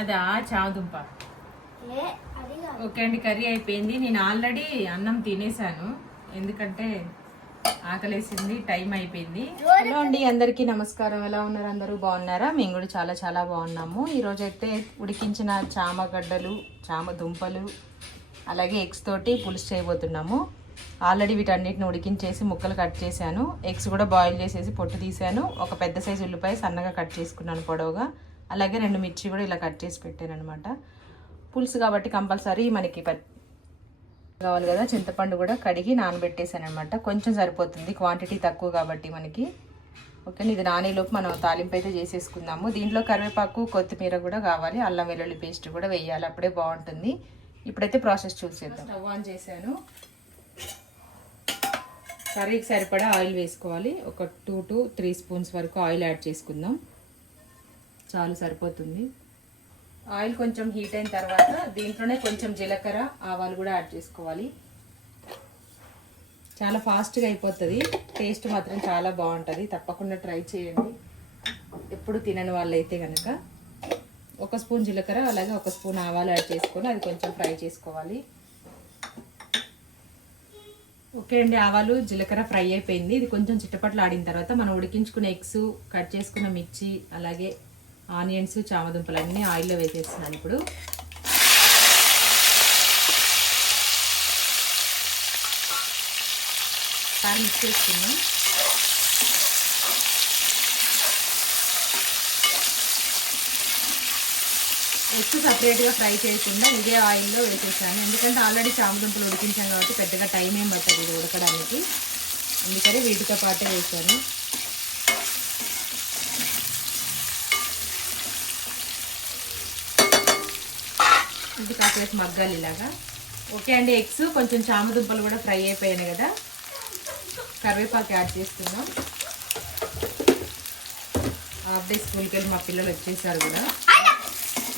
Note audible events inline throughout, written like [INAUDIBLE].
అదా చామదుంప ఏ అది కాదు. ఓకే అండి కర్రీ అయిపోయింది. నేను ఆల్రెడీ అన్నం తినేసాను ఎందుకంటే ఆకలేసింది టైం అయిపోయింది. హలో అండి అందరికీ నమస్కారం. ఎలా ఉన్నారు? అందరూ బాగున్నారా? మేము కూడా చాలా చాలా బాగున్నాము. ఈరోజు అయితే ఉడికించిన చామగడ్డలు చామ దుంపలు అలాగే ఎగ్స్ తోటి పులుసు చేయబోతున్నాము. ఆల్రెడీ వీటన్నిటిని ఉడికించేసి ముక్కలు కట్ చేశాను. ఎగ్స్ కూడా బాయిల్ చేసేసి పొట్టు తీసాను ఒక పెద్ద సైజు ఉల్లిపాయ సన్నగా కట్ చేసుకున్నాను పొడవుగా. అలాగే రెండు మిర్చి కూడా ఇలా కట్ చేసి పెట్టాను అనమాట పులుసు కాబట్టి కంపల్సరీ మనకి కావాలి కదా చింతపండు కూడా కడిగి నానబెట్టేసాను అనమాట కొంచెం సరిపోతుంది క్వాంటిటీ తక్కువ కాబట్టి మనకి. ఓకే ఇది నానేలోపు మనం తాలింపు అయితే చేసేసుకుందాము. దీంట్లో కరివేపాకు కొత్తిమీర కూడా కావాలి. అల్లం వెల్లుల్లి పేస్ట్ కూడా వేయాలి అప్పుడే బాగుంటుంది. ఇప్పుడైతే ప్రాసెస్ చూసేద్దాం. స్టవ్ ఆన్ చేశాను. కర్రీకి సరిపడా ఆయిల్ వేసుకోవాలి. ఒక టూ టు త్రీ స్పూన్స్ వరకు ఆయిల్ యాడ్ చేసుకుందాం. చాలు సరిపోతుంది. ఆయిల్ కొంచెం హీట్ అయిన తర్వాత దీంట్లోనే కొంచెం జీలకర్ర ఆవాలు కూడా యాడ్ చేసుకోవాలి. చాలా ఫాస్ట్గా అయిపోతుంది. టేస్ట్ మాత్రం చాలా బాగుంటుంది. తప్పకుండా ట్రై చేయండి. ఎప్పుడు తినని వాళ్ళైతే కనుక ఒక స్పూన్ జీలకర్ర అలాగే ఒక స్పూన్ ఆవాలు యాడ్ చేసుకొని అది కొంచెం ఫ్రై చేసుకోవాలి. ఓకే అండి ఆవాలు జీలకర్ర ఫ్రై అయిపోయింది. ఇది కొంచెం చిట్టపట్లు ఆడిన తర్వాత మనం ఉడికించుకున్న ఎగ్స్ కట్ చేసుకున్న మిర్చి అలాగే ఆనియన్స్ చామదుంపలు అన్నీ ఆయిల్లో వేసేస్తున్నాను ఇప్పుడు. కారం మిక్స్ చేసుకున్నాం ఎగ్స్ సపరేట్గా ఫ్రై చేయకుండా ఇదే ఆయిల్లో వేసేసాను. ఎందుకంటే ఆల్రెడీ చామదుంపలు ఉడికించాం కాబట్టి పెద్దగా టైం ఏం పట్టదు ఇది ఉడకడానికి. అందుకని వీటితో పాటే వేసాను. ఇది కాసేపు మగ్గాలి ఇలాగా. ఓకే అండి ఎగ్స్ కొంచెం చామదుంపలు కూడా ఫ్రై అయిపోయాయి కదా. కరివేపాకు యాడ్ చేస్తున్నాం. హాఫ్ డే స్కూల్కి వెళ్ళి మా పిల్లలు వచ్చేసారు కూడా.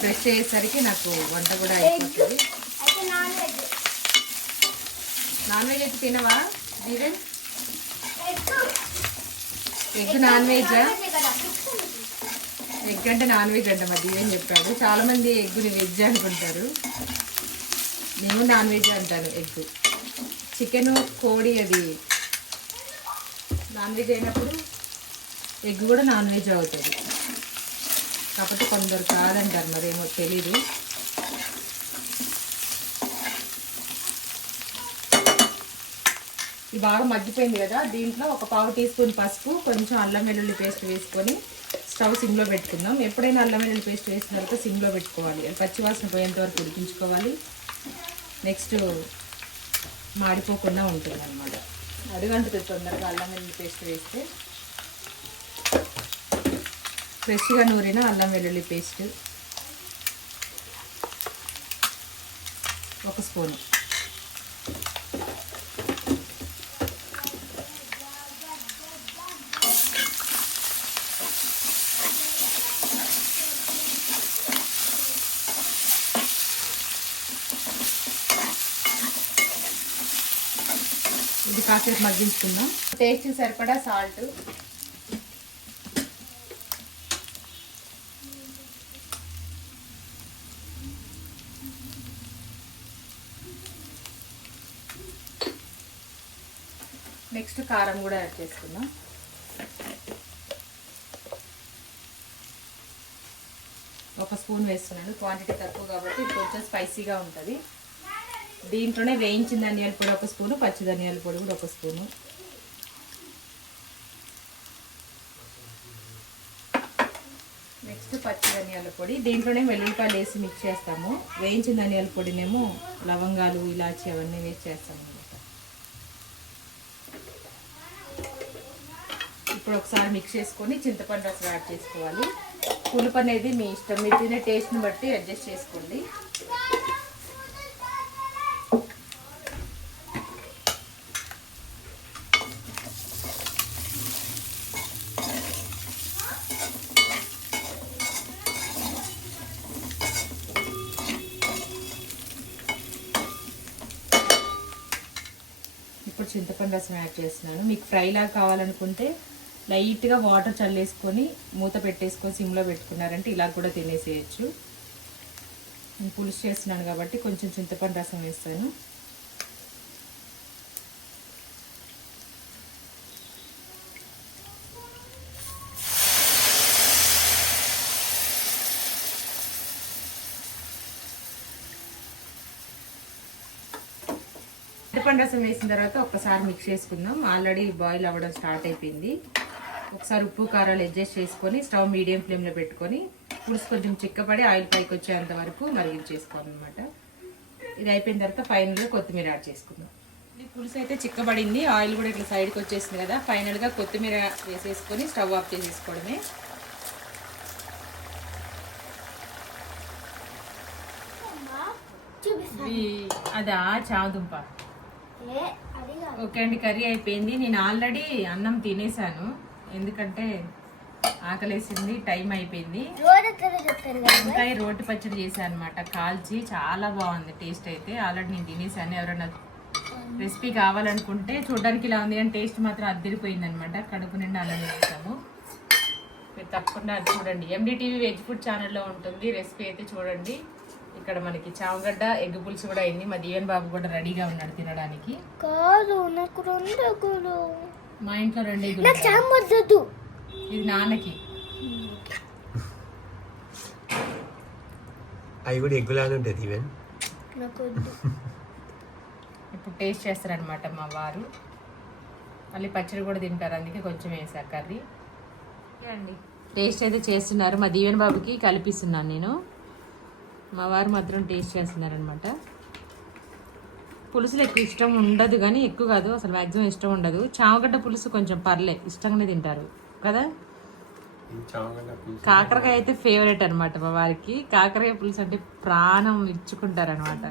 ఫ్రెష్ అయ్యేసరికి నాకు వంట కూడా అయిపోతుంది. Non veg. అయితే తినవా దీవెన్ ఎగ్. Non veg? ఎగ్ అంటే నాన్ వెజ్ అంట మా ఏం చెప్పాడు. చాలామంది ఎగ్గుని వెజ్ అనుకుంటారు. నేను నాన్ వెజ్ అంటాను ఎగ్. చికెన్ కోడి అది. నాన్ వెజ్ అయినప్పుడు ఎగ్ కూడా నాన్ వెజ్ అవుతుంది. కాకపోతే కొందరు కాదంటారు మరి ఏమో తెలీదు. ఇది బాగా మగ్గిపోయింది కదా. దీంట్లో ఒక పావు టీ స్పూన్ పసుపు కొంచెం అల్లం వెల్లుల్లి పేస్ట్ వేసుకొని స్టవ్ సిమ్లో పెట్టుకుందాం. ఎప్పుడైనా అల్లం వెల్లుల్లి పేస్ట్ వేసిన తర్వాత సిమ్లో పెట్టుకోవాలి. పచ్చివాసన పోయేంత వరకు ఉడికించుకోవాలి. నెక్స్ట్ మాడిపోకుండా ఉంటుంది అనమాట అడుగంటుతుంది తొందరగా అల్లం వెల్లుల్లి పేస్ట్ వేస్తే. ఫ్రెష్గా నూరిన అల్లం వెల్లుల్లి పేస్ట్. ఒక స్పూను ఇది కాసేపు మగ్గించుకుందాం. టేస్ట్ సరిపడా సాల్ట్. నెక్స్ట్ కారం కూడా యాడ్ చేసుకుందాం. ఒక స్పూన్ వేస్తున్నాను. క్వాంటిటీ తక్కువ కాబట్టి కొంచెం స్పైసీగా ఉంటుంది. దీంట్లోనే వేయించిన ధనియాల పొడి ఒక స్పూను పచ్చి ధనియాల పొడి కూడా ఒక స్పూను. నెక్స్ట్ పచ్చి ధనియాల పొడి. దీంట్లోనే వెల్లుల్లిపాయలు వేసి మిక్స్ చేస్తాము. వేయించిన ధనియాల పొడినేమో లవంగాలు ఇలాచి అవన్నీ వేసి చేస్తాము అనమాట ఇప్పుడు ఒకసారి మిక్స్ చేసుకొని చింతపండు అసలు యాడ్ చేసుకోవాలి. పులుపు అనేది మీ ఇష్టం. మీరు తినే టేస్ట్ని బట్టి అడ్జస్ట్ చేసుకోండి. చింతపండు రసం యాడ్ చేస్తున్నాను. మీకు ఫ్రైలా కావాలనుకుంటే లైట్గా వాటర్ చల్లేసుకొని మూత పెట్టేసుకొని సిమ్లో పెట్టుకున్నారంటే ఇలా కూడా తినేసేయచ్చు. నేను పులుసు చేస్తున్నాను కాబట్టి కొంచెం చింతపండు రసం వేస్తాను. చింతపండు రసం వేసిన తర్వాత ఒక్కసారి మిక్స్ చేసుకుందాం. ఆల్రెడీ బాయిల్ అవ్వడం స్టార్ట్ అయిపోయింది. ఒకసారి ఉప్పు కారాలు అడ్జస్ట్ చేసుకొని స్టవ్ మీడియం ఫ్లేమ్లో పెట్టుకొని పులుసు కొంచెం చిక్కపడి ఆయిల్ పైకి వచ్చేంత వరకు మరిగించేసుకోవాలన్నమాట ఇది అయిపోయిన తర్వాత ఫైనల్గా కొత్తిమీర యాడ్ చేసుకుందాం. ఇది పులుసు అయితే చిక్కబడింది. ఆయిల్ కూడా ఇట్లా సైడ్కి వచ్చేసింది కదా. ఫైనల్గా కొత్తిమీర వేసేసుకొని స్టవ్ ఆఫ్ చేసేసుకోవడమే. అదా కాదు ఓకే అండి కర్రీ అయిపోయింది. నేను ఆల్రెడీ అన్నం తినేసాను. ఎందుకంటే ఆకలేసింది టైం అయిపోయింది. ఇంకా రోటి పచ్చడి చేశాను అనమాట కాల్చి చాలా బాగుంది టేస్ట్ అయితే. ఆల్రెడీ నేను తినేసాను. ఎవరైనా రెసిపీ కావాలనుకుంటే చూడడానికి ఇలా ఉంది కానీ టేస్ట్ మాత్రం అద్దరిపోయింది అనమాట కడుపు నిండా అన్నం చేసాము మీరు తప్పకుండా అది చూడండి. ఎండిటీవీ వెజ్ ఫుడ్ ఛానల్లో ఉంటుంది. రెసిపీ అయితే చూడండి. ఇక్కడ మనకి చామగడ్డ ఎగ్ పులుసు కూడా అయింది. మా దీవెన్ బాబు కూడా రెడీగా ఉన్నాడు తినడానికి. కాదు నాకు రెండు ఎగ్గులు. మా ఇంట్లో రెండు ఎగ్గులు నాకు. చామొద్దు ఇది నాన్నకి. అవి కూడా ఎగ్గులానే ఉంటుంది ఈవెన్ నాకు [LAUGHS] వద్దు. ఇప్పుడు టేస్ట్ చేస్తారనమాట మా వారు. మళ్ళీ పచ్చడి కూడా తింటారు అందుకే కొంచెం వేసా కర్రీ. అండి టేస్ట్ అయితే చేస్తున్నారు. మా దీవెన్ బాబుకి కలిపిస్తున్నాను నేను. మా వారు మాత్రం టేస్ట్ చేస్తున్నారనమాట పులుసులు ఎక్కువ ఇష్టం ఉండదు కానీ ఎక్కువ కాదు అసలు మ్యాక్సిమం ఇష్టం ఉండదు. చామగడ్డ పులుసు కొంచెం పర్లే ఇష్టంగానే తింటారు. కదా? కాకరకాయ అయితే ఫేవరెట్ అనమాట మా వారికి. కాకరకాయ పులుసు అంటే ప్రాణం ఇచ్చుకుంటారు అనమాట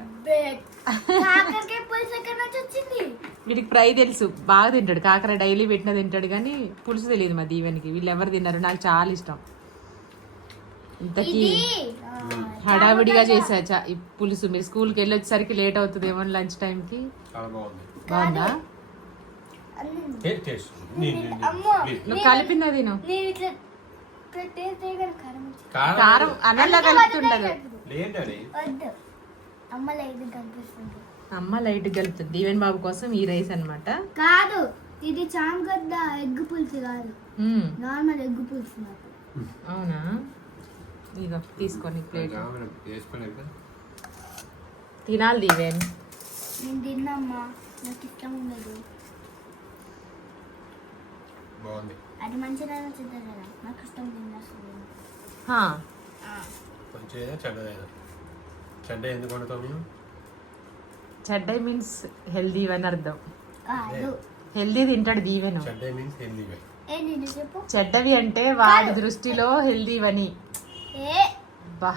వీడికి ఫ్రై తెలుసు బాగా తింటాడు. కాకర డైలీ పెట్టిన తింటాడు కానీ పులుసు తెలియదు మా దీవెనికి. వీళ్ళు ఎవరు తిన్నారు? నాకు చాలా ఇష్టం. ఇంతకీ ఆ, హడావిడిగా చేసా చా- ఈ పులుసు మీరు స్కూల్కి వెళ్ళి వచ్చేసరికి లేట్ అవుతుంది ఏమో లంచ్ టైంకి. చాలా బాగుంది. నువ్వు కలిపిందా తిను? కారం అన్నంలో కలుపుతుండదు. అమ్మ లైట్ కలుపుతుంది. దీవెన్ బాబు కోసం ఈ రైస్ అనమాట కాదు ఇది చామగడ్డ ఎగ్ పులుసు కాదు. నార్మల్ ఎగ్ పులుసు నాకు అవునా? ఇదిగో తీసుకొని ప్లేట్. తినాలి దీవెన్. నేను తిన్నమ్మా నాకు ఇష్టం ఉండదు. బాగుంది. అది మంచిగా నచ్చుతుంది కదా నాకు ఇష్టం తినేస్తుంది హా, మంచిదైనా చెడ్డదైనా చెడ్డ ఎందుకు మీన్స్ హెల్దీ అని అర్థం. హెల్దీ తింటాడు దీవెను. చెడ్డ మీన్స్ హెల్దీ వే. ఏ నేను చెప్పు. చెడ్డవి అంటే వాడి దృష్టిలో హెల్దీవని బా.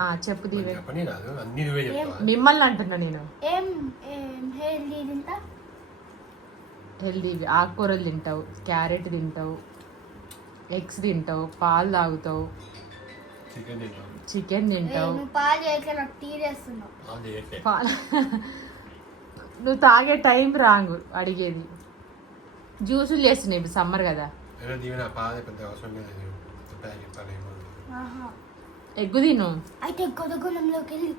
ఆ చెప్పు చెప్తావా? మిమ్మల్ని అంటున్నా నేను. ఏం? ఏం? హెల్దీ తింటా? హెల్దీ ఆకుకూరలు తింటావు క్యారెట్ తింటావు ఎగ్స్ తింటావు పాలు తాగుతావు చికెన్ తింటాం చికెన్ తింటావు. నువ్వు పాలు చేయక నాకు తీరేస్తున్నావు అది చేయట్లే. పాలు. నువ్వు తాగే టైం రాంగ్ అడిగేది. జ్యూసులు చేస్తున్నాయి ఇప్పుడు సమ్మర్ కదా. ఎగ్గు తిను. అయితే గొదగొలంలోకి వెళ్ళి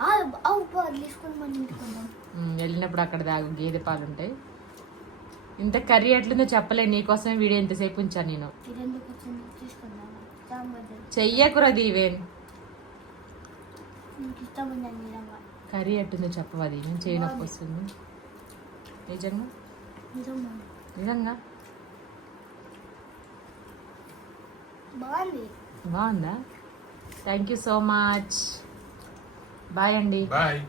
ఆ అవు పాలు తీసుకొని మనం వెళ్ళినప్పుడు అక్కడ తాగు గేదె పాలు ఉంటాయి ఇంత కర్రీ ఎట్లుందో చెప్పలే నీకోసమే వీడియో ఎంతసేపు ఉంచాను నేను. చెయ్యకురా దీవేన్ కర్రీ ఎట్టుందో చెప్పవా దీవెన్ చేయనొప్పి వస్తుంది. నిజంగా? నిజంగా నిజంగా బాగుంది. బాగుందా? Thank you so much bye అండి. బాయ్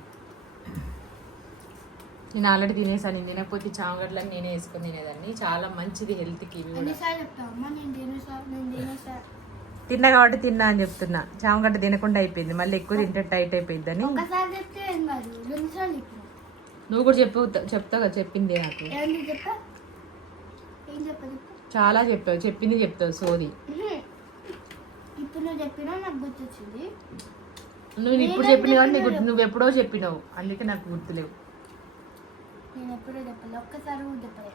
నేను ఆల్రెడీ తినేసాను. నేను తినకపోతే చామగడ్డలని నేనే వేసుకొని తినేదాన్ని. చాలా మంచిది హెల్త్కి తిన్నా కాబట్టి తిన్నా అని చెప్తున్నా. చామగడ్డ తినకుండా అయిపోయింది. మళ్ళీ ఎక్కువ తింటే టైట్ అయిపోయిందని నువ్వు కూడా చెప్పు చెప్తావు కదా చెప్పింది నాకు. చాలా చెప్పావు. చెప్పింది చెప్తావు సోది. ఇప్పుడు నువ్వు చెప్పినా నాకు గుర్తొచ్చింది. నువ్వు ఇప్పుడు చెప్పిన నీకు గుర్తు- నువ్వు ఎప్పుడో చెప్పినావు. అందుకే నాకు గుర్తులేవు. నేను ఎప్పుడూ చెప్పలే. ఒక్కసారి కూడా చెప్పలే.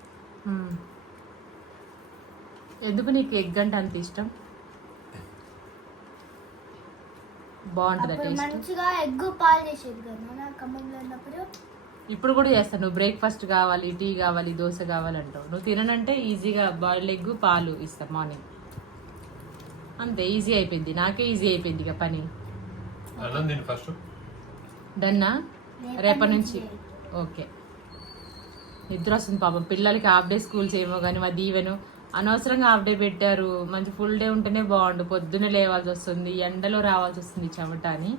ఎందుకు నీకు ఎగ్ అంటే అంత ఇష్టం? బాగుంటుందా మంచిగా ఎగ్గు పాలు చేసేది కదా నా ఖమ్మంలో ఉన్నప్పుడు ఇప్పుడు కూడా చేస్తాను నువ్వు బ్రేక్ఫాస్ట్ కావాలి టీ కావాలి దోశ కావాలంటావు నువ్వు తిననంటే ఈజీగా బాయిల్డ్ ఎగ్ పాలు ఇస్తా మార్నింగ్ అంతే ఈజీ అయిపోయింది. నాకే ఈజీ అయిపోయింది ఇక పని. ఫస్ట్ డన్నా రేపటి నుంచి ఓకే. నిద్ర వస్తుంది పాపం. పిల్లలకి హాఫ్ డే స్కూల్స్ ఏమో కానీ మా దీవెను అనవసరంగా హాఫ్ డే పెట్టారు. మంచి ఫుల్ డే ఉంటేనే బాగుండు. పొద్దున్నే లేవాల్సి వస్తుంది. ఎండలో రావాల్సి వస్తుంది చెమట అని.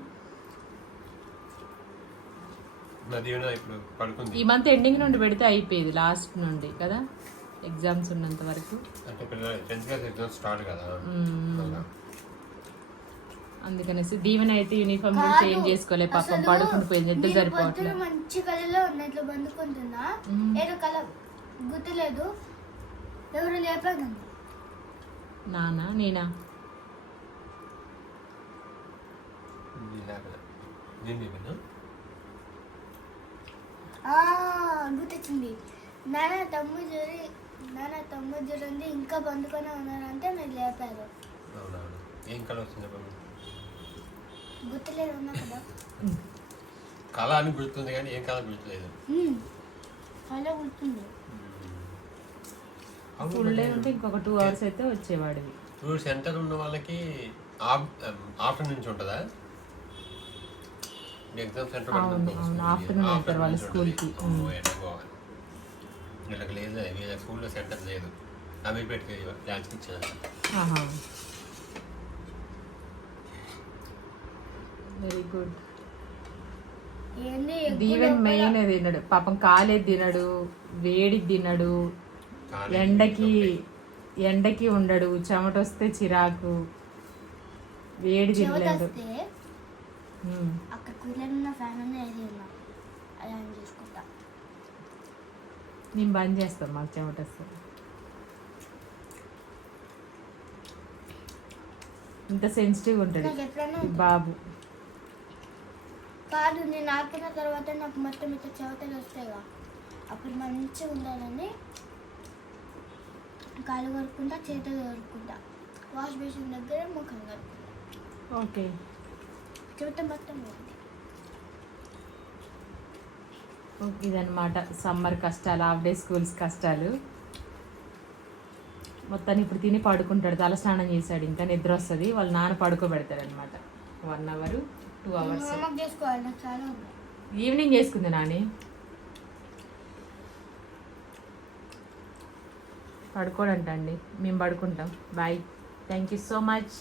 ఈ మంత్ ఎండింగ్ నుండి పెడితే అయిపోయేది లాస్ట్ నుండి కదా? ఎగ్జామ్స్ ఉన్నంత వరకు. అందుకనేసి దీవెన అయితే యూనిఫామ్ కూడా. చేంజ్ చేసుకోలే. పాపం పడుకుని పోయింది ఎంత సరిపోవట్లేదు మంచి కళలో ఉన్నట్లు బందుకుంటున్నా. ఏదో కళ గుర్తులేదు. ఎవరు లేపాను నానా నేనా? గుర్తొచ్చింది. నాన్న తమ్ముడు జరి నాన్న తమ్ముడు జరింది ఇంకా బందుకొని ఉన్నారంటే మీరు లేపారు. అవునవును ఏం కళ వచ్చింది చెప్పండి గుర్తులేదు ఉన్నా కదా. కళ అని గుర్తుంది కానీ ఏం కళ గుర్తులేదు. కళ గుర్తుంది. ఫుల్ డే ఉంటే ఇంకొక టూ అవర్స్ అయితే వచ్చేవాడివి. ఇప్పుడు సెంటర్ ఉన్న వాళ్ళకి ఆఫ్టర్నూన్ నుంచి ఉంటుందా? Exam centre. Afternoon వెళ్తారు వాళ్ళు school కి. వీళ్ళకి లేదు వీళ్ళ స్కూల్లో సెంటర్ లేదు. అమీర్పేటకి ఇచ్చాను ఆహా. వెరీ గుడ్ దీవెన్ మెయిన్ తినడు. పాపం కాలే తినడు వేడి తినడు ఎండకి ఎండకి ఉండడు చెమట వస్తే చిరాకు వేడి తినలేడు. ఉమ్. అక్కడ కూలర్ ఉన్న ఫ్యాన్ అలా అని చూసుకుంటా. నేను బంద్ చేస్తాను మాకు చెమట వస్తుంది. ఇంత సెన్సిటివ్ ఈ బాబు. కాదు నేను ఆకిన తర్వాత నాకు మొత్తం ఇట్లా చెవతలు వస్తాయిగా అప్పుడు మంచిగా ఉండాలని కాలు కొరుక్కుంటా చేతులు కొరుక్కుంటా వాష్ బేసిన్ దగ్గర ముఖం కడుక్కుంటా. ఓకే. చెమట మొత్తం పోయింది ఇదన్నమాట. సమ్మర్ కష్టాలు హాఫ్ డే స్కూల్స్ కష్టాలు. మొత్తాన్ని ఇప్పుడు తిని పడుకుంటాడు. తల స్నానం చేశాడు. ఇంకా నిద్ర వస్తుంది. వాళ్ళ నాన్న పడుకోబెడతాడు అనమాట one hour two hours evening చేసుకుంది నాని. పడుకోడంట అండి మేము పడుకుంటాం. Bye thank you so much